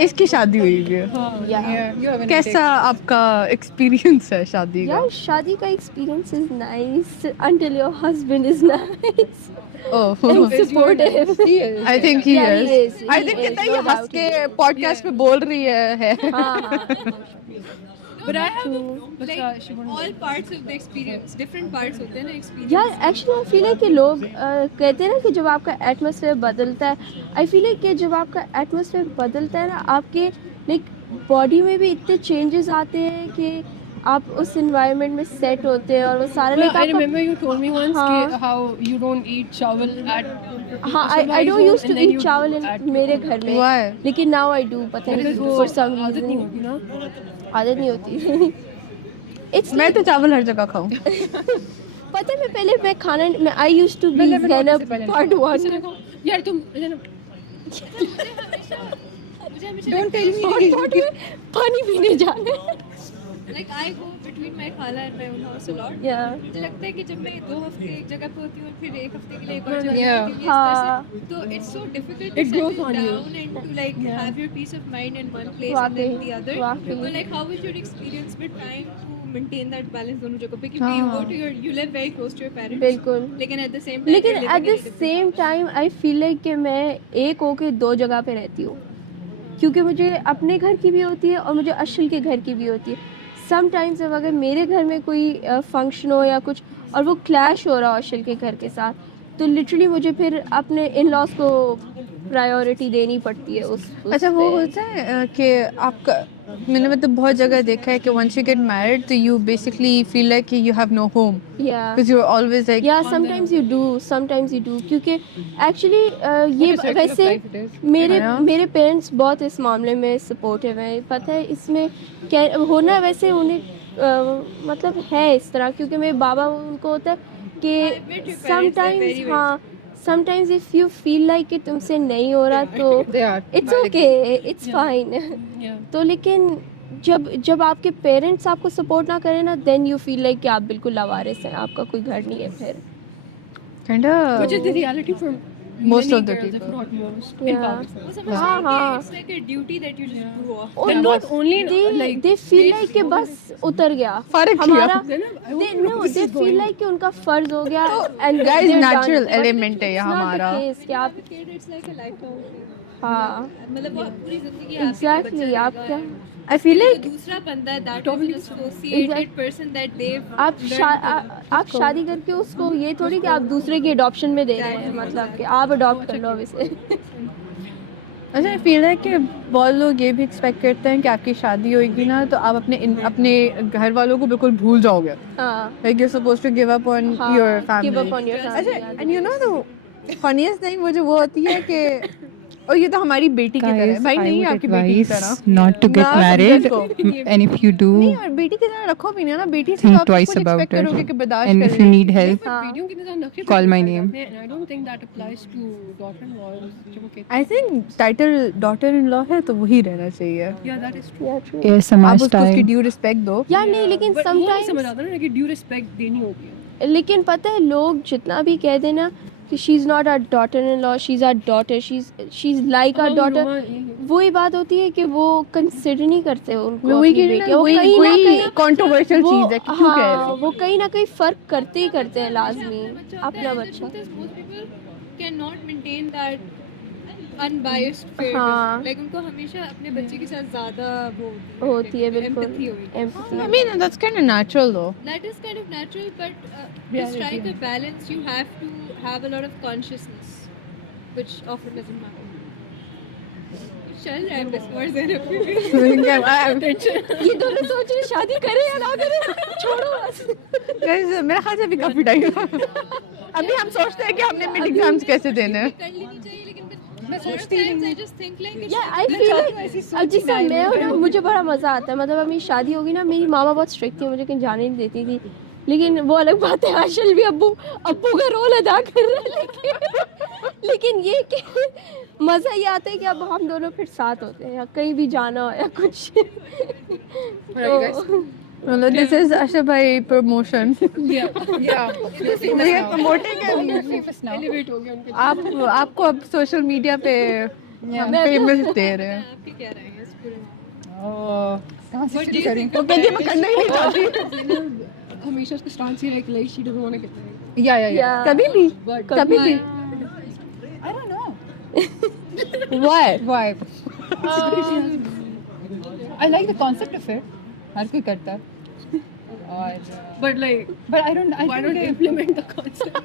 इसकी शादी हुई है। या कैसा आपका एक्सपीरियंस है शादी का? यार शादी का experience is nice until your husband is nice oh and supportive. I think he Yeah, he is. is. I He think is, कितना ये no हंस doubt के he is. पॉडकास्ट पे बोल रही है। हाँ But I have True. like all parts of the experience, different parts होते हैं ना experience. यार एक्चुअली आई फील है कि लोग कहते हैं ना कि जब आपका एटमॉस्फेयर बदलता है, आई फील है कि जब आपका एटमॉस्फेयर बदलता है ना, आपके लाइक बॉडी में भी इतने चेंजेस आते हैं कि आप उस इन्वायरमेंट में सेट होते हैं और वो सारा Well, लाइक I आपका remember you told me once हाँ। कि how you don't eat chawal at हाँ I don't use to eat chawal मेरे घर में, Why? लेकिन नाउ आई डू, पता नहीं because वो फॉर सम आदत नहीं रीजन होती ना. आदत नहीं होती. इट्स मैं तो चावल हर जगह खाऊं। पता है मैं पहले मैं खाना मैं I used to be Zainab part 1. यार तुम डोंट टेल मी पानी पीने जाना है. like I go between my khala and my own house a lot. या मुझे लगता है कि जब मैं 2 हफ्ते एक जगह पे होती हूँ और फिर 1 हफ्ते के लिए एक और जगह Yeah. होती हूँ, इस हाँ. तरह से, तो it's so difficult to It grows settle on you. down and to like have your peace of mind in one place and वाकई, then the other. वाकई. So like how was your experience with trying to maintain that balance दोनों जगहों पे, क्योंकि you go to you live very close to your parents. बिल्कुल. लेकिन at the same time लेकिन you're at living the in a different same time I feel like कि मैं एक होके 2 जगह पे रहती हूँ, क्योंकि मुझे अपने घर की भी होती है और मुझे अशल के घर की भी होती है. समटाइम्स अब अगर मेरे घर में कोई फंक्शन हो या कुछ और वो क्लैश हो रहा हो अशल के घर के साथ, तो लिटरली मुझे फिर अपने इन लॉज को प्रायोरिटी देनी पड़ती है उस अच्छा वो पे. होता है कि आपका मैंने मतलब बहुत जगह देखा है कि once you get married तो you basically feel like you have no home या because you're always like या समटाइम्स यू डू क्योंकि एक्चुअली ये वैसे मेरे पेरेंट्स बहुत इस मामले में सपोर्टिव हैं. पता है इसमें क्या होना वैसे उन्हें मतलब है इस तरह, क्योंकि मेरे बाबा उनको होता है कि I've met your parents, they're very, sometimes very हाँ sometimes if you feel like कि तुमसे नहीं हो रहा तो they are it's okay, it's fine. Yeah. तो लेकिन जब आपके पेरेंट्स आपको सपोर्ट ना करें ना, देन यू फील लाइक कि आप बिल्कुल लावारिस हैं, आपका कोई घर नहीं है फिर. kind of Which is the reality for Most many of the girls, if people. not most, in Yeah. Pakistan. हाँ, वो हाँ. समझते हैं कि it's like a duty that you just do off. और And not only they they feel like कि बस उतर गया फर्क हमारा. Zainab, I want they to know no this they is feel going. like कि उनका फर्ज हो गया and guys they're natural done. But element है ये it's not the हमारा case कि आप Kid, it's like a lifelong thing. हाँ मतलब वो पूरी जिंदगी आपके एग्जैक्टली बच्चा आप रहेगा क्या and आई फील जो लाइक दूसरा बंदा है that is an associated person that they've आप आप शादी करके उसको ये थोड़ी कि आप दूसरे की अडॉप्शन में दे रहे हैं, मतलब कि आप अडॉप्ट कर लो अब इसे. अच्छा आई फील है कि बहुत लोग ये भी एक्सपेक्ट करते हैं कि आपकी शादी होगी ना तो आप अपने घर वालों को बिल्कुल भूल जाओगे. हाँ Like you're supposed to give up on your family. give up on your अच्छा family. and you know the funniest thing मुझे वो होती है कि और ये तो हमारी बेटी की तरह है. Guys, भाई I नहीं would आपकी बेटी की advise तरह. not to get ना married, समझो. and if you नहीं do, और बेटी की तरह रखो भी नहीं ना. बेटी से तो think आप सब twice कुछ about एक्सपेक्ट करोगे कि it. बर्दाश्त And कर if you need लेगी. help, हाँ. वीडियो की तरह नखरे Call my करते name. हैं, and I don't think that applies to daughter-in-laws जो वो कहते I think title daughter in law है तो वही रहना चाहिए. हैं. Yeah, that is true. Yeah, true. ASMR आप उसको उसकी style. ड्यू रिस्पेक्ट दो. यार नहीं लेकिन But वो नहीं समझ समटाइम्स आता ना कि ड्यू रिस्पेक्ट देनी होती है. लेकिन पता है लोग जितना भी कह देना कि she is not our daughter in law, she is our daughter, she is like our daughter, वही बात होती है कि वो कंसिडर नहीं करते उनको वही अपनी कह रही बेटी. ना वो वही कहीं ना वही कहीं कंट्रोवर्शियल वो चीज है कि क्यों कह रहे हाँ हो. वो कहीं ना कहीं फ़र्क करते ही करते हैं लाजमी अपना And the बच्चा. truth is, most people cannot maintain that unbiased fair हाँ. like उनको हमेशा अपने बच्चे के साथ ज़्यादा वो होती है like, बिल्कुल empathy होगी. empathy. I mean that's kind of natural though. That is kind of natural, but to strike a balance, you have to have a lot of consciousness, which often doesn't happen. चल रहा है Discord Zainab. ये दोनों सोच रहे शादी करें या ना करें, छोड़ो बस. Guys, मेरा ख्याल से अभी काफी टाइम है. अभी हम सोचते हैं कि हमने मिड एग्जाम्स कैसे देने हैं. कर लेनी चाहिए, लेकिन मैं सोचती हूँ I just think like it's Yeah, I feel like अब जिससे मैं हूँ ना मुझे बड़ा मज़ा आता है. मतलब अब मेरी शादी होगी ना, मेरी मामा बहुत स्ट्रिक्ट थी, मुझे कहीं जाने नहीं देती थी, लेकिन वो अलग बात है. आशल भी अब्बू का रोल अदा कर रहे हैं, लेकिन ये कि मज़ा ये आता है कि अब हम दोनों फिर साथ होते हैं या कहीं भी जाना हो या कुछ. मतलब this is Asha bhai promotion. yeah. We are promoting and Elevate हो गया उनके. आपको अब सोशल मीडिया पे हम फेमस दे रहे हैं आपकी क्या राय है इस पूरे कहाँ से What do शुरू you करें? think? वो कहती है मैं करना ही नहीं चाहती हमेशा उसका स्टांस ही like she doesn't want to get married या Yeah. कभी भी But कभी भी I don't know why why. I like the concept of it. हर कोई करता है और but like but I don't why don't implement the concept?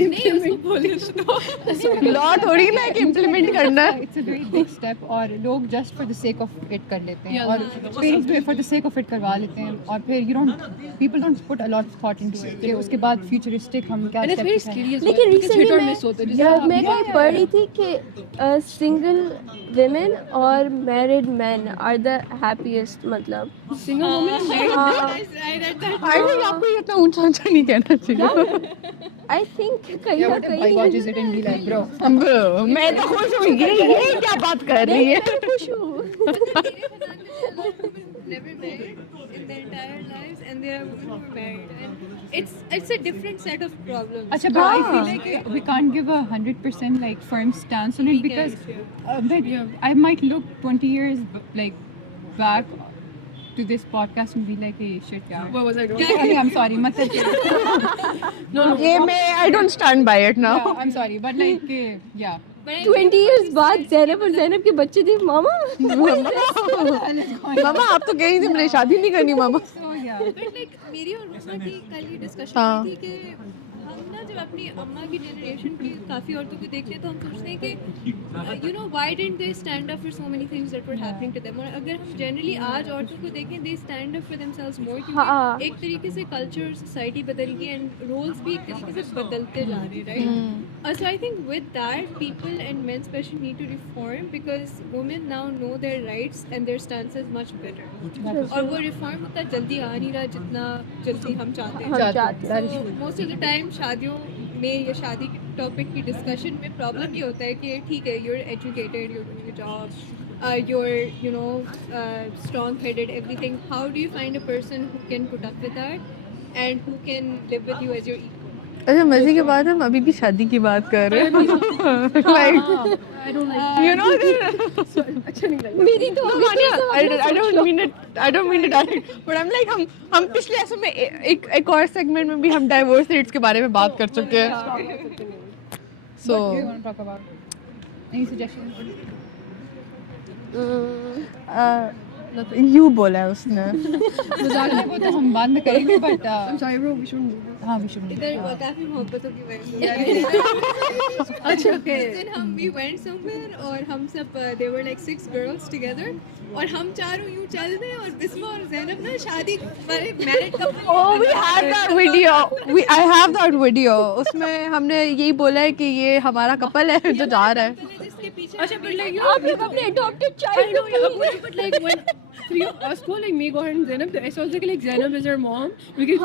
नहीं उसको बोलिए उसको लॉ थोड़ी ना है कि इम्प्लीमेंट करना है it's a very big step और लोग just for the sake of it कर लेते हैं Yeah. और parents भी for the sake of it करवा लेते हैं और फिर people don't put a lot of thought into it कि उसके बाद futuristic हम क्या And it's step very उठाएं। scary as well. लेकिन because hit or recently miss होता है मैं कहीं पढ़ रही थी कि सिंगल women और married man are the happiest मतलब single woman is married. हाँ आई थिंक आपको ये इतना ऊंचा ऊंचा नहीं कहना चाहिए आई थिंक कहीं Yeah, ना what if I कहीं watches it and be like bro Bro, मैं तो खुश हूँ ये क्या बात कर रही है मैं खुश हूँ never married in their entire lives and there are women who are married and it's a different set of problems. अच्छा but I feel like we can't give 100% like firm stance on it We because can't, but I might look 20 years like back to this podcast and be like hey shit yaar What was I doing? I mean, I'm sorry मतलब ये मैं I don't stand by it now yeah I'm sorry but like yeah But I 20 years बाद ज़ैनब और ज़ैनब के बच्चे थे मामा मामा आप तो कह रही थी मैंने शादी नहीं करनी मामा so yeah but like मेरी और मम्मा की कल ये डिस्कशन हाँ। हुई थी कि हम ना जब अपनी अम्मा की जनरेशन की काफ़ी औरतों को देखते हैं तो हम सोचते हैं कि you know why didn't they stand up for so many things that were happening to them और अगर हम जनरली आज औरतों को देखें they stand up for themselves more हाँ। क्योंकि एक तरीके से कल्चर सोसाइटी बदल गई एंड रोल्स भी एक तरीके से बदलते जा रहे हैं right so I think with that people and men especially need to reform because women now know their rights and their stance is much better और वो रिफॉर्म उतना जल्दी आ नहीं रहा जितना जल्दी हम चाहते हैं हम चाहते हैं So, most of the time शादियों में या शादी के टॉपिक की डिस्कशन में प्रॉब्लम ये होता है कि ठीक है you're educated, you're doing your job, you're you know strong headed everything. How do you find a person who can put up with that and who can live with you as your equal? अच्छा मजे के बाद हम अभी भी शादी की बात कर रहे हैं like I don't like. You know अच्छा नहीं लगता. मेरी तो I don't mean it direct but I'm like हम पिछले ऐसे में एक और सेगमेंट में भी हम डाइवोर्स रेट्स के बारे में बात कर चुके हैं सो what do you want to talk about any suggestions you बोला है उसने वो तो हम बाद में करेंगे but I'm sorry, bro. We shouldn't. हाँ we should इधर काफी मोहब्बतों की वजह अच्छा okay. उस दिन हम we went somewhere और हम सब they were like 6 girls together और हम चारों यूं चल रहे हैं और बिस्मा और ज़ैनब ना शादी वाले married couple Oh, we have that video. I have that video. उसमें हमने यही बोला है कि ये हमारा कपल है जो जा रहा है. जिसके पीछे अच्छा but like you आप लोग अपने adopted I child know, yeah, but like when three of us go, like me, Gohan, and Zainab, I saw like Zainab is her mom. We can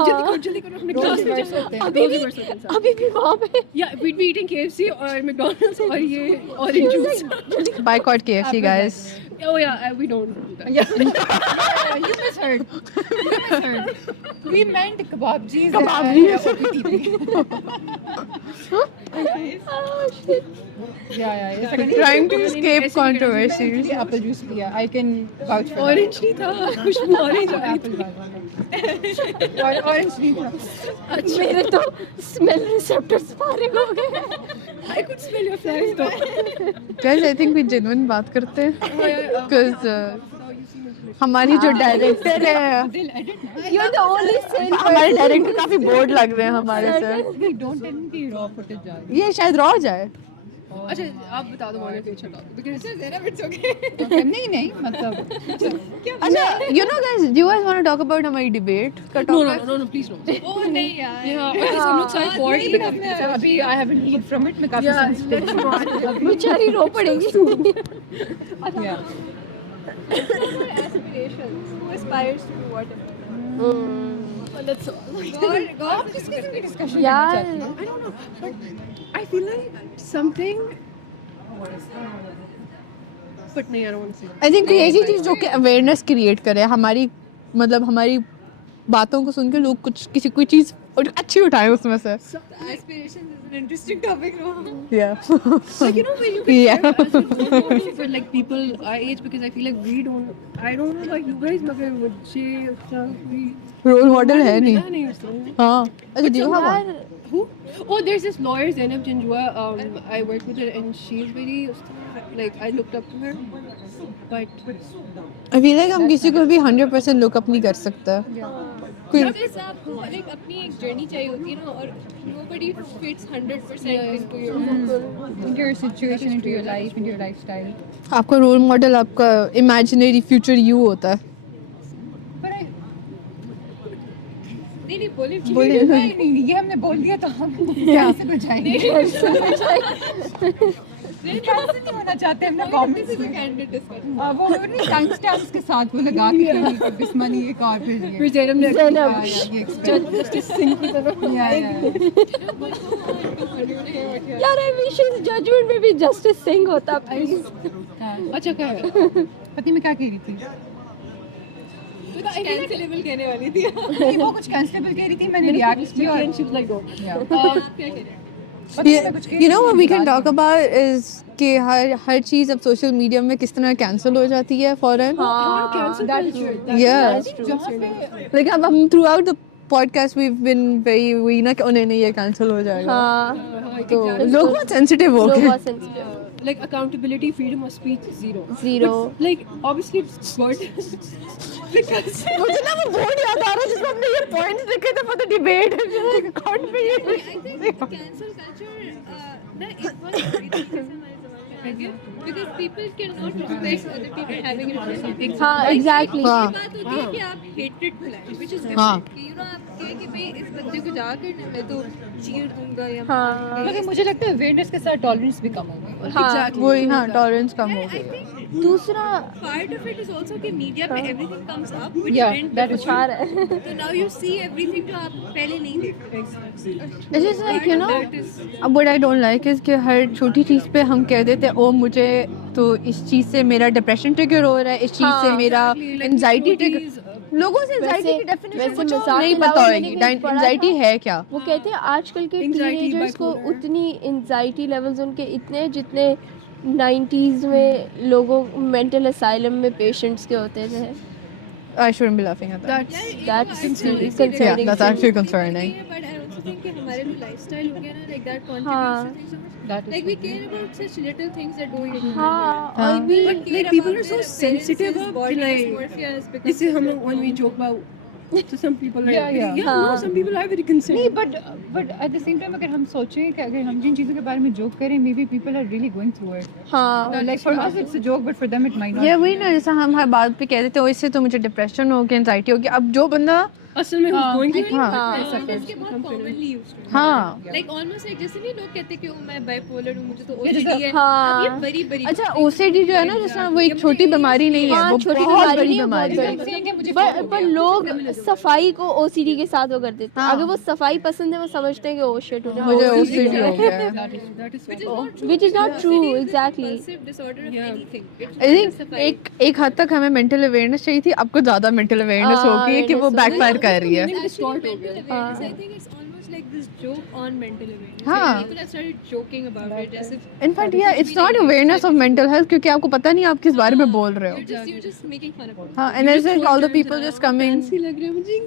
जल्दी करो अपने class में जाओ. अभी भी Reverse होते हैं सब. अभी भी वहाँ पे Yeah, we'd be eating KFC or McDonald's or ये orange juice. Boycott KFC, guys. Oh yeah, we don't do that. you misheard we meant kebab ji yeah it's like Trying to escape controversies. apple juice पिया I can vouch for Orange नहीं था, खुशबू orange आ रही apple और orange नहीं था मेरे तो smell receptors सारे हो गए थी. I could smell your flies though. Guys, I think we genuine बात करते हैं because हमारी जो डायरेक्टर है they'll edit ना you're the only sane हमारे डायरेक्टर काफी बोर्ड लग रहे हैं हमारे से. we don't tell them कि raw footage जा रही ये शायद रॉ जाए. अच्छा आप बता दो माने कुछ अच्छा because ज़ैनब it's okay है नहीं मतलब अच्छा you know guys, do you guys want to talk about हमारी डिबेट का टॉपिक? no please don't. ओ नहीं यार Yeah, because हम लोग सारे forward भी करते हैं. अभी I haven't heard from it मैं काफी Yeah, sensitive let's go on. बेचारी रो पड़ेगी yeah aspirations who aspires to do what that's all God किसके साथ discussion यार करना चाहती I don't know, but I feel like something. But नहीं, I don't want to say that. I think कोई ऐसी चीज जो कि अवेयरनेस क्रिएट करे हमारी मतलब हमारी बातों को सुन के लोग कुछ किसी कोई चीज अच्छी उठाए उसमें से. aspirations is an interesting topic now. Yeah. Like, you know, when you Yeah. for like people our age, because I feel like I don't know about you guys, but मुझे उतना कोई Role model है मिला नहीं. नहीं उस तरह. हाँ. अच्छा, do you have one? Who? Oh, there's this lawyer Zainab Janjua. I work with her, and she's very like I looked up to her. But I feel like हम किसी को भी 100% look up नहीं कर सकते. कोई Because आपको like अपनी एक जर्नी चाहिए होती है ना, और nobody fits 100% into your Your situation, into your life, into your lifestyle. आपका रोल मॉडल आपका इमेजिनरी फ्यूचर यू होता है. But I, नहीं बोले नहीं, ये हमने बोल दिया तो हम कैसे बचाएंगे? कैसे नहीं होना चाहते हमने कमेंट्स में? कैंडिडेट डिस्कशन वो नहीं टाइम स्टैम्प्स के साथ वो लगा के रखी कि बिस्मा ने ये कहा फिर ये. फिर Zainab ने Justice Singh की तरफ. यार आई विश इस जजमेंट में भी जस्टिस सिंह होता प्लीज. अच्छा क्या है? पति में क्या कह रही थी? कैंसिलेबल कहने वाली थी. नहीं, वो कुछ कैंसिलेबल कह रही थी, मैंने रिएक्ट किया. And she was like, oh. Yeah. क्या कह रहे पति में कुछ कह You know what we can रही थी. talk about is कि हर चीज़ अब सोशल मीडिया में किस तरह कैंसिल हो जाती है फौरन. Cancel culture. Yeah. जहाँ पे Like अब हम throughout the podcast we've been very वही ना कि नहीं ये कैंसिल हो जाएगा. हाँ तो लोग बहुत सेंसिटिव हो लोग गए. बहुत sensitive. Like accountability, freedom of speech, zero. Zero. But, like obviously it's good. Because मुझे ना वो बोर्ड याद आ रहा है जिसमें हमने ये पॉइंट्स लिखे थे for the debate. कौन पे ये? I think cancel culture ना इस बात हमारे ज़माने में आ गया, because people cannot respect other people having an opinion. हाँ exactly. हाँ. ये बात होती है कि आप hatred फैलाएं, which is हाँ. different. कि you know आप कहें कि भाई इस बंदे को जाकर ना मैं तो चीर दूंगा या हाँ. लेकिन मुझे लगता है अवेयरनेस के साथ टॉलरेंस भी कम हो गई. हाँ. वही हाँ टॉलरेंस कम हो I गई. think दूसरा part of it is also कि media पे everything comes up which Yeah, didn't that is before. छा रहा है. So now you see everything जो आप पहले नहीं देखते. It's just like you know. That is अब what I don't like is कि हर छोटी चीज़ पे हम कह देते हैं ओ मुझे तो इस चीज़ से मेरा डिप्रेशन ट्रिगर हो रहा है, इस चीज़ से हाँ. मेरा एंजाइटी ट्रिगर. smoothies, लोगों से एंजाइटी की वैसे डेफिनेशन पूछो मजाक नहीं के पता अलावा होगी मैंने कहीं पढ़ा एंजाइटी था, है क्या. वो कहते हैं आजकल के Anxiety, टीनेजर्स को bipolar. उतनी एंजाइटी लेवल्स उनके इतने हैं जितने 90s में लोगों मेंटल असाइलम में पेशेंट्स के होते थे. I shouldn't be laughing at that. That's concerning. Yeah, that's actually concerning. But I also think कि हमारे जो lifestyle हो गया ना, like that हाँ. contributes to things. That is Like we care about such little things that don't even हाँ. हाँ. और भी But care Like, people about are so their sensitive appearances, up body to, like, dysmorphia has become this is so when we joke about. So some people are Yeah, yeah. no, हाँ. some people are very concerned. नहीं but at the same time अगर हम सोचें कि अगर हम जिन चीज़ों के बारे में जोक करें maybe people are really going through it. हाँ. Like for us it's a joke but for them it might not. ये वही ना जैसा हम हर बात पे कह देते हैं इससे तो मुझे डिप्रेशन हो गया एंजाइटी हो गया. अब जो बंदा असल में who's going through it? हाँ. इसके बहुत commonly used to. हाँ Like almost like जैसे नहीं लोग कहते कि ओ मैं bipolar हूँ, मुझे तो जैसे- OCD है. हाँ. अब ये बड़ी बड़ी अच्छा OCD जो है ना जैसा वो एक छोटी बीमारी नहीं है हाँ, वो छोटी बहुत बीमारी बड़ी नहीं है, बीमारी बहुत है. बड़ी. saying कि मुझे पर लोग सफाई को ओसीडी के साथ वो कर देते हैं. हाँ. अगर वो सफाई पसंद है वो समझते हैं कि ओ शिट मुझे OCD हो गया है. That is Which is not true. Which is not true, OCD is a exactly. compulsive disorder of anything. It's I just think a एक हद तक हमें मेंटल अवेयरनेस चाहिए थी. आपको ज्यादा मेंटल अवेयरनेस हाँ, हो गई है कि वो awareness हो बैकफायर कर रही है. It's actually distort हो mental गया. awareness. I think it's almost like this joke on mental awareness. हाँ. Like people have started joking about it as if in fact या it's not awareness of mental health क्योंकि आपको पता नहीं आप किस बारे में बोल रहे हो. you're just making fun of it. हाँ and I think all the people just coming. fancy लग रहा है मुझे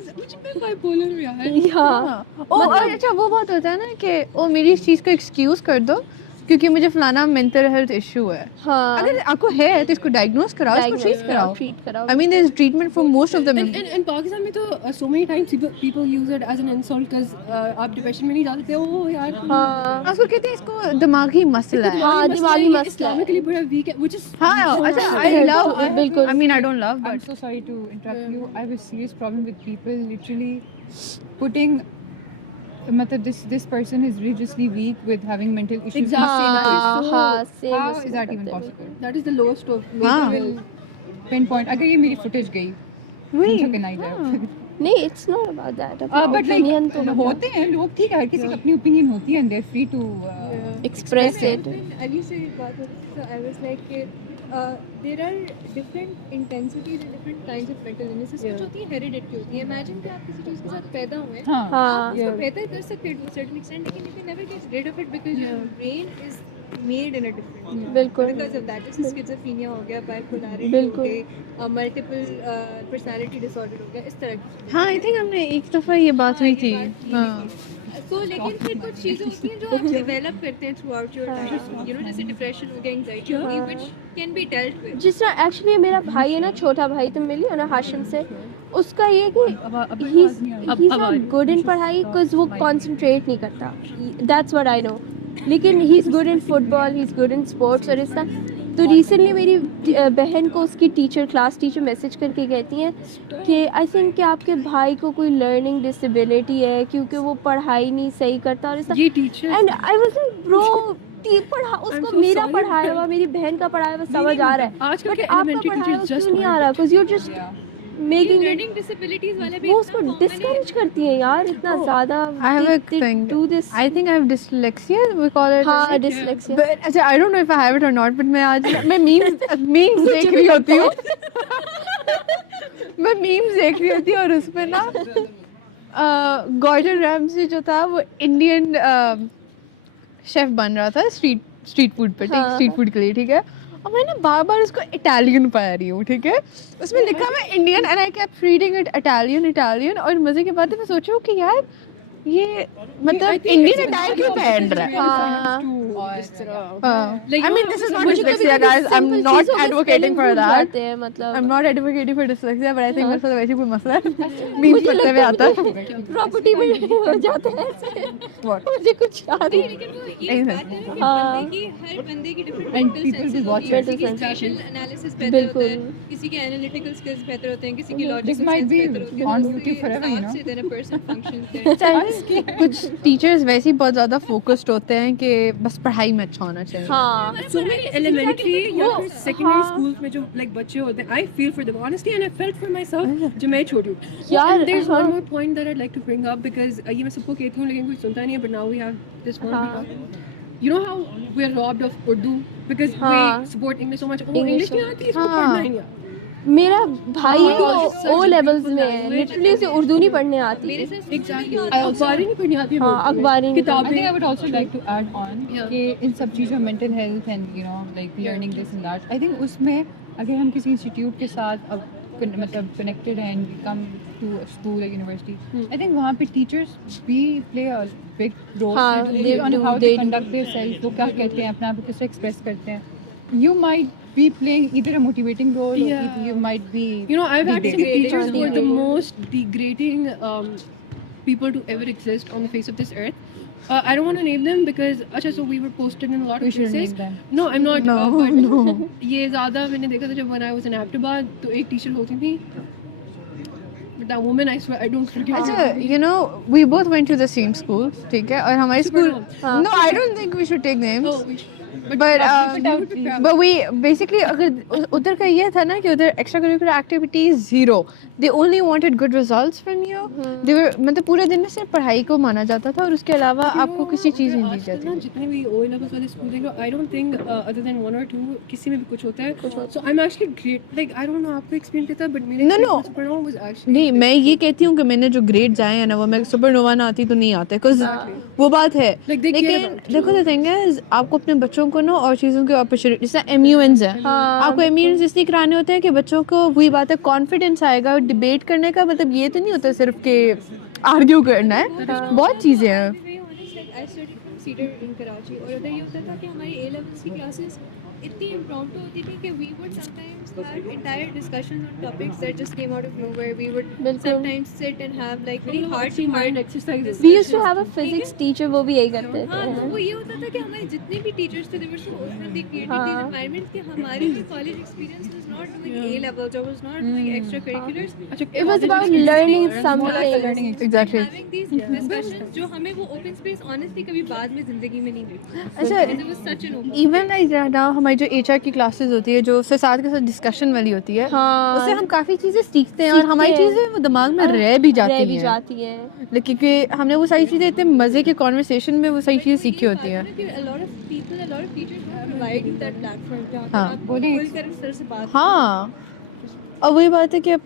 मैं bipolar हूँ यार. हाँ. ओ और अच्छा वो बात होता है ना कि ओ मेरी इस चीज़ को एक्सक्यूज कर दो क्योंकि मुझे फलाना मेंटल हेल्थ इशू है. हाँ. अगर आपको है तो इसको डायग्नोस कराओ, इसको ट्रीट कराओ. ट्रीट कराओ. I mean there is treatment for most of them. And Pakistan में तो so many times people use it as an insult because आप depression में नहीं डालते हो यार. हाँ. उसको कहते हैं इसको दिमागी मसला है. हाँ, दिमागी मसला है. Islamically बड़ा weak है, which is हाँ अच्छा I love बिल्कुल. I mean I don't love I'm but so sorry to interrupt you. I have a serious problem with people literally putting मतलब this person is religiously weak with having mental issues. Exactly. हाँ. हाँ. Same How उसको is that करते even हैं. possible? that is the lowest of हाँ. will Pinpoint. अगर ये मेरी footage गई, वही. तो नहीं जाए. नहीं it's not about that. But like Opinion तो मतलब होते हैं लोग ठीक है हर किसी की अपनी opinion होती है and they're free to express it. When Ali से बात हो रही थी, so I was like कि there are different intensities and different kinds of mental illnesses कुछ होती है hereditary होती है. Imagine कि आप किसी चीज़ के साथ पैदा हुए हैं, हाँ आप उसको बेहतर कर सकते हैं to a certain extent, लेकिन you can never get rid of it because your brain is made in a different way. बिल्कुल Because of that, जैसे schizophrenia हो गया, bipolarity हो बिल्कुल। गई, multiple personality disorder हो गया, इस तरह की. हाँ आई थिंक हमने एक दफ़ा ये बात हुई थी. हाँ तो लेकिन फिर कुछ चीज़ें होती हैं जो आप डेवलप करते हैं through out your life, you know, जैसे डिप्रेशन हो गया, एंजाइटी हो गई, which can be dealt with. जिस तरह एक्चुअली मेरा भाई है ना, छोटा भाई, तुम मिली हो ना हाशिम से, उसका ये कि he's not good in पढ़ाई because वो concentrate नहीं करता. That's what I know. लेकिन he's good in football, he's good in sports और इस तरह. तो रिसेंटली मेरी बहन को उसकी टीचर, क्लास टीचर मैसेज करके कहती हैं कि आई थिंक कि आपके भाई को कोई लर्निंग डिसेबिलिटी है क्योंकि वो पढ़ाई नहीं सही करता और इस तरह. ये teacher and I was like bro, उसको so मेरा sorry. पढ़ाया हुआ, मेरी बहन का पढ़ाया हुआ समझ आ रहा है, आजकल बट के आपका elementary पढ़ाया हुआ teachers क्यों just नहीं आ रहा? Because you just making learning disabilities वाले भी वो उसको डिस्करेज करती है यार इतना ज्यादा. I have a thing. do this. I think I have dyslexia. We call it. हाँ, dyslexia. But अच्छा, I don't know if I have it or not. But मैं आज मैं memes देख रही होती हूँ. मैं memes देख रही होती हूँ और उसमें ना गॉर्डन रैमसी जो था वो इंडियन शेफ बन रहा था स्ट्रीट फूड पे, ठीक, स्ट्रीट फूड के लिए, ठीक है. और मैं ना बार बार उसको इटालियन पढ़ रही हूँ, ठीक है. उसमें लिखा हुआ Indian and I kept reading it Italian और मजे की बात है मैं सोच रही हूँ कि यार ये मतलब इंडियन अटायर क्यों पहन रहा है. I mean this is not dyslexia guys, I'm not advocating for that. मतलब I'm not advocating for dyslexia, but I think मेरे साथ वैसे कोई मसला है. मीम्स पढ़ते हुए आता है. प्रॉपर्टी में हो जाता है ऐसे. मुझे कुछ याद नहीं. लेकिन वो ये बात है कि बंदे की, हर बंदे की different And mental people senses will watch होती है. it. किसी की स्पेशल एनालिसिस बेहतर होता है, किसी के एनालिटिकल स्किल्स बेहतर होते हैं, किसी की लॉजिकल might स्किल्स be बेहतर होती है. on YouTube forever, you know. then a person functions there. कुछ टीचर्स वैसे ही बहुत ज़्यादा फोकस्ड होते हैं कि बस पढ़ाई में अच्छा होना चाहिए. हाँ. so many elementary या फिर secondary schools में जो like बच्चे होते हैं, I feel for them honestly and I felt for myself जब मैं छोटी हूँ. यार, And there's हाँ. one more point that I'd like to bring up because ये मैं सबको कहती हूँ लेकिन कोई सुनता नहीं है, but now we have this one. हाँ. You know how we're robbed of Urdu because हाँ. we support English so much. Oh, English English नहीं आती, इसको हाँ. पढ़ना ही नहीं आता. मेरा भाई है God, it's such oh a levels beautiful में, language. लिटरली उसे उर्दू नहीं पढ़ने आती. मेरे साथ Exactly. अखबार ही नहीं पढ़नी आती है. हाँ, बोलते हैं. अखबार ही नहीं I think I किताबें. would also like to add on Yeah. कि इन सब चीज़ों mental health and you know like learning this and that. I think उसमें अगर हम किसी इंस्टीट्यूट के साथ अब मतलब connected हैं and we come to a school or university, I think वहाँ पे teachers भी play a big role हाँ, they on do, how they they do. conduct themselves. वो क्या कहते हैं, अपने आप को कैसे express करते हैं. You might be playing either a motivating role or Yeah. you might be. You know, I've had some degrading. teachers who are the most degrading people to ever exist on the face of this earth. I don't want to name them because अच्छा, so we were posted in a lot We of shouldn't places. name them. No, I'm not. No, but no. ये ज़्यादा मैंने देखा था जब when I was in Ahmedabad, तो एक teacher होती थी. But that woman, I swear, I don't forget. अच्छा, you know, we both went to the same school, ठीक है, और हमारी स्कूल. हाँ. No, I don't think we should take names. Oh, we should. But we basically अगर उधर का ये था ना कि उधर extra curricular activities zero. They only wanted good results from you. They were मतलब पूरे दिन में सिर्फ पढ़ाई को माना जाता था और उसके अलावा आपको किसी चीज़ नहीं दी जाती. ना जितने भी O levels वाले स्कूल देख लो, I don't think other than one or two किसी में भी कुछ होता है. So I'm actually great. Like I don't know आपको एक्सपीरियंस किया था, but मेरे No. supernova was actually. नहीं, मैं ये कहती हूँ कि मैंने जो ग्रेड्स आए हैं ना वो मैं सुपरनोवा ना आती तो नहीं आते, बिकॉज वो बात है. Like they care लेकिन about देखो द थिंग इज आपको अपने बच्चों को ना और चीज़ों की अपॉर्चुनिटी, जैसे MUNs है, आपको MUNs इसलिए कराने होते हैं कि बच्चों को वही बात है कॉन्फिडेंस आएगा. डिबेट करने का मतलब ये तो नहीं होता सिर्फ कि आर्ग्यू करना है, बहुत चीज़ें हैं. I studied from Cedar in Karachi और उधर ये होता था कि हमारी A levels की classes इतनी impromptu होती थी कि we would sometimes have entire discussions on topics that just came out of nowhere. We would बिल्कुल. sometimes sit and have like very heart to mind heart exercises. We used to have a physics teacher, वो भी यही करते हाँ, तो थे. वो ये होता था कि हमारे जितने भी टीचर्स थे, they were so open, they created हाँ. these environments कि हमारे भी college experience was not doing A levels or was not doing extracurriculars. It was about learning something. learning Exactly. Having these discussions जो हमें वो open space honestly कभी बाद में जिंदगी में नहीं मिली. अच्छा, It was such an open. Even like now हमारी जो HR की क्लासेस होती है जो फिसाद के साथ डिस्कशन वाली होती है, हाँ. उससे हम काफ़ी चीज़ें सीखते हैं और हमारी सीखते हैं. चीज़ें वो दिमाग में रह भी जाती हैं. लेकिन कि हमने वो सारी चीज़ें इतने मज़े के कॉन्वर्सेशन में वो सारी चीज़ें सीखी होती हैं. A lot of people, a lot of teachers have providing that platform जहाँ पर हाँ, आप बोलिए। खुलकर इस तरह से बात हाँ, और वही बात है कि अब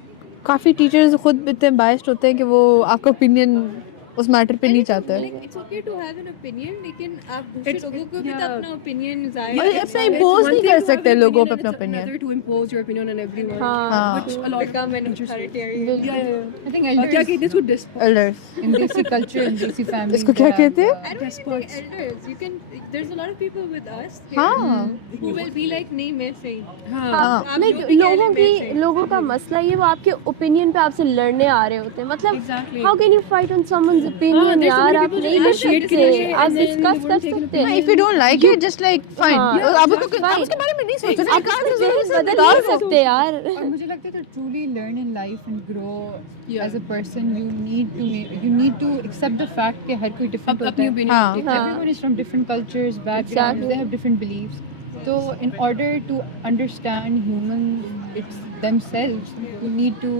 काफ़ी टीचर्स खुद इतने बायस्ड होते हैं कि वो आपका ओपिनियन उस मैटर पे नहीं चाहते हैं। It's okay to have an opinion, लेकिन आप दूसरे It's- लोगों को भी तो yeah. अपना ओपिनियन और जाहिर अपना It's impose one नहीं thing कर to have सकते an लोगों opinion पे and अपना it's opinion। another to impose your opinion on everyone. हाँ, Which a lot become of an teachers do. authoritarian. Yeah. I think क्या elders कहते हैं इसको despots. Elders, in Desi culture and Desi families. इसको they क्या have, कहते हैं? I don't even Despots. think elders. You can. There's a lot of people with us here हाँ, who will be like, नहीं मैं सही हूँ। हाँ. हाँ, आप लाइक जो भी कह रहे लोगों हैं, की मैं सही। लोगों का मसला ये वो आपके ओपिनियन पे आपसे लड़ने आ रहे होते हैं मतलब Exactly. How can you fight on someone's opinion there's so यार many आप people नहीं who कर appreciate सकते it आप and then डिस्कस they कर won't take an सकते हैं if you don't like it, just like fine. हाँ, आप उसको fine. आप उसके बारे में नहीं सोचना। आप उससे जरूर बदल नहीं सकते यार और मुझे लगता है to truly learn in life and grow Yeah. as a person, you need to accept the fact कि हर कोई different होता अपनी है। opinion हाँ। होती है. हाँ। Everyone is from different cultures, backgrounds. Exactly. They have different beliefs. So in order to understand humans themselves, you need to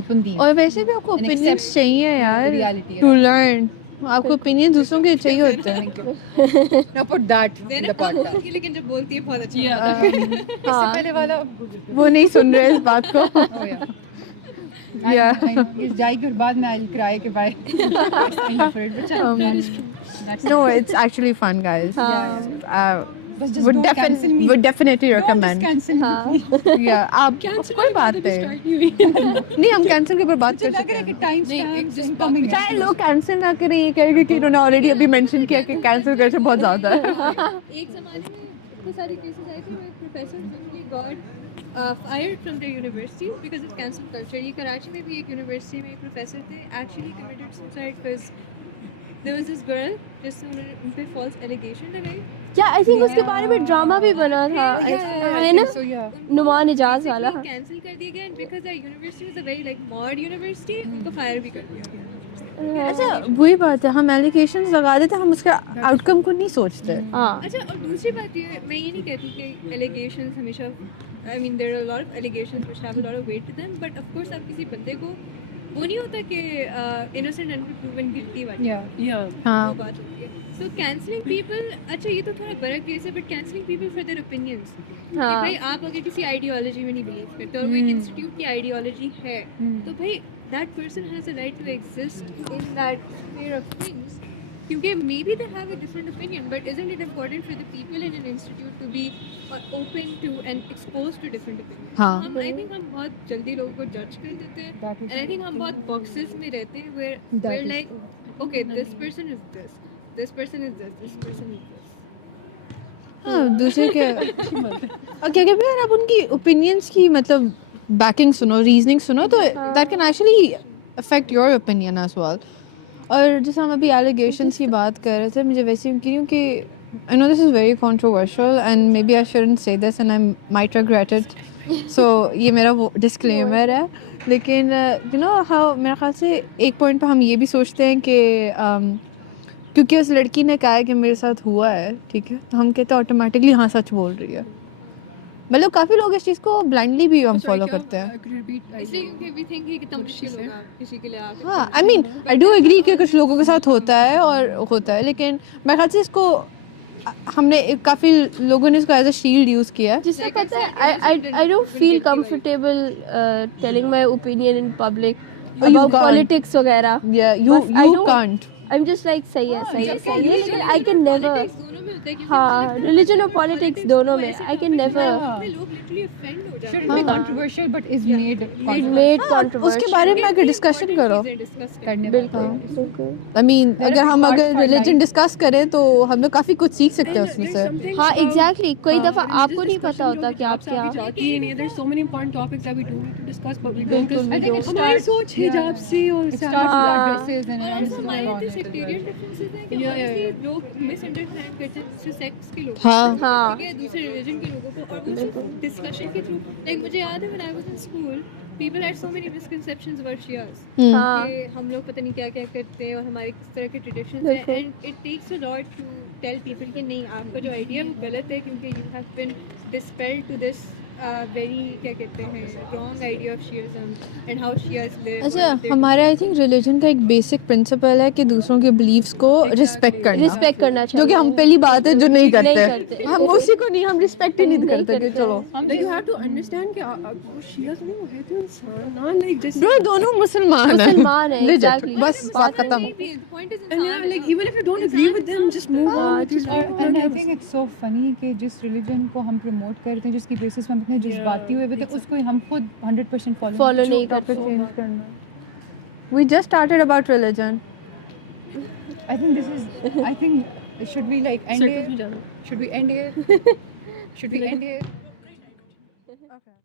open these. और वैसे भी आपको And ओपिनियंस accept चाहिए यार reality. To learn. आपको ओपिनियन दूसरों के चाहिए होते हैं। Now put that in the Zainab बहुत podcast. बोलती है, लेकिन जब बोलती है बहुत अच्छा Yeah. लगता इससे पहले वाला वो नहीं सुन रहे इस बात को। Oh yeah. Yeah. इस जाई के बाद मैं I'll cry के by for it. But चलो, that's No, it's actually fun, guys. हाँ But just don't cancel me. Would definitely Don't just recommend. cancel me. हाँ Yeah, आप कोई बात नहीं। नहीं, हम कैंसिल के ऊपर बात मुझे कर लग सकते रहा है कि हैं। टाइम नहीं, स्टैम्प्स just इनकमिंग चाहे लोग कैंसिल ना करें, ये कहेंगे कि इन्होंने ऑलरेडी अभी मेंशन किया कि कैंसिल करके बहुत ज़्यादा है। एक ज़माने में इतने सारे केसेस आए थे where professors literally got fired from their universities because of cancel culture. ये कराची में भी एक यूनिवर्सिटी में एक प्रोफेसर थे actually committed suicide because there was this girl जिससे उन्होंने उन पे false allegation लगाई। क्या आई थिंक उसके बारे में ड्रामा भी बना था है ना So yeah. नुमान इजाज वाला कैंसिल कर दिया गया and because that university was a very like mod university उनको फायर भी कर दिया गया। अच्छा, वही बात है, हम एलिगेशंस लगा देते हैं, हम उसका आउटकम को नहीं सोचते। हाँ अच्छा, और दूसरी बात ये, मैं ये नहीं कहती कि allegations हमेशा, I mean there are a lot of allegations which have a lot of weight to them, but of course आप किसी बंदे को वो नहीं होता कि innocent until proven guilty वाली Yeah. वो हाँ, बात होती है। So cancelling people, अच्छा ये तो थोड़ा बड़ा केस है, but cancelling people for their opinions, कि हाँ भाई आप अगर किसी आइडियोलॉजी में नहीं बिलीव करते और वो एक इंस्टीट्यूट की आइडियोलॉजी है, तो भाई that person has a right to exist in that sphere of things, क्योंकि maybe they have a different opinion, but isn't it important for the people in an institute to be open to and expose to different opinion. हाँ। हम आई think हम बहुत जल्दी लोगों को जज कर देते हैं That is and I think हम बहुत बॉक्सेस में रहते हैं where That where is like okay this person is this person is this person is this. हाँ, दूसरे के और क्या कहते हैं, आप उनकी ओपिनियंस की मतलब बैकिंग सुनो, रीजनिंग सुनो, तो that can actually affect your opinion as well. और जैसे हम अभी एलिगेशंस की बात कर रहे थे, मुझे वैसे क्यों कि I know this is very controversial and maybe I shouldn't say this and I might regret it, so ये मेरा वो डिस्क्लेमर है। लेकिन यू नो हाउ मेरे ख्याल से एक पॉइंट पे हम ये भी सोचते हैं कि क्योंकि उस लड़की ने कहा है कि मेरे साथ हुआ है, ठीक है, तो हम कहते हैं ऑटोमेटिकली हाँ सच बोल रही है। मतलब काफ़ी लोग इस चीज़ को ब्लाइंडली भी हम फॉलो करते हैं। इसलिए क्योंकि वी थिंक कि कितना मुश्किल होगा किसी के लिए आके। हाँ, I mean I do agree कि कुछ लोगों के साथ होता है और होता है, लेकिन मेरे ख्याल से इसको हमने काफ़ी लोगों ने इसको एज अ शील्ड यूज़ किया है। जिससे पता है I don't feel comfortable telling my opinion in public Oh, you about can't. Politics वगैरह Yeah, you बस I don't- can't. I am just like सही है लेकिन आई कैन नेवर Politics दोनों में होता है क्योंकि हाँ रिलीजन और पॉलिटिक्स दोनों में आई कैन नेवर में लोग लिटरली ऑफेंड हो जाते Shouldn't be controversial, but is made it made उसके कंट्रोवर्शियल बारे में अगर डिस्कशन करो, हैं डिस्कस करने बिल्कुल बिल्कुल आई मीन There are अगर हम parts अगर for रिलीजन life. डिस्कस करें तो हम लोग काफ़ी कुछ सीख सकते हैं उसमें से। हाँ एग्जैक्टली कई दफा आपको नहीं पता होता कि आप क्या जाती है नहीं, there's so many important topics that we do need to discuss, but we don't, बिल्कुल because भी don't. हमारी सोच हिजाब से और It starts with हाँ। addresses and और ends also with हमारे all तो that as well. Sectarian differences हैं कि Yeah, yeah, obviously लोग मिसअंडरस्टैंड करते हैं दूसरे सेक्स के लोग, हाँ। हाँ। ठीक है, दूसरे रिलीजन के लोगों को, और वो सिर्फ डिस्कशन के थ्रू, लाइक मुझे याद है when I was in school people had so many misconceptions about Shias हाँ कि हम लोग पता नहीं क्या क्या करते हैं और हमारे किस तरह के ट्रेडिशंस हैं, बिल्कुल। And it takes a lot to tell people कि नहीं आपका जो आइडिया वो गलत है क्योंकि you have been dispelled to this very क्या कहते हैं wrong idea of Shiism and how Shias live. अच्छा हमारे आई थिंक रिलीजन का एक बेसिक प्रिंसिपल है कि दूसरों के बिलीव्स को रिस्पेक्ट करना रिस्पेक्ट करना चाहिए जो कि हम पहली बात है जो नहीं नहीं करते करते। हम उसी को नहीं हम रिस्पेक्ट ही नहीं नहीं करते कि करते। चलो Like you have to understand कि वो Shias नहीं वो है तो इंसान ना like just ब्रो दोनों मुसलमान हैं मुसलमान हैं, Legit. exactly. बस बात खत्म The point is and yeah, like even if you don't agree with them just move on with your life. And I think it's so funny कि जिस religion को हम promote करते हैं जिसकी basis पे हम इतने जज्बाती हुए थे उसको हम खुद 100% फॉलो नहीं टॉपिक करते चेंज करना we just started about religion I think this is I think should we like end Circles में it जाना. should we end it should we end it okay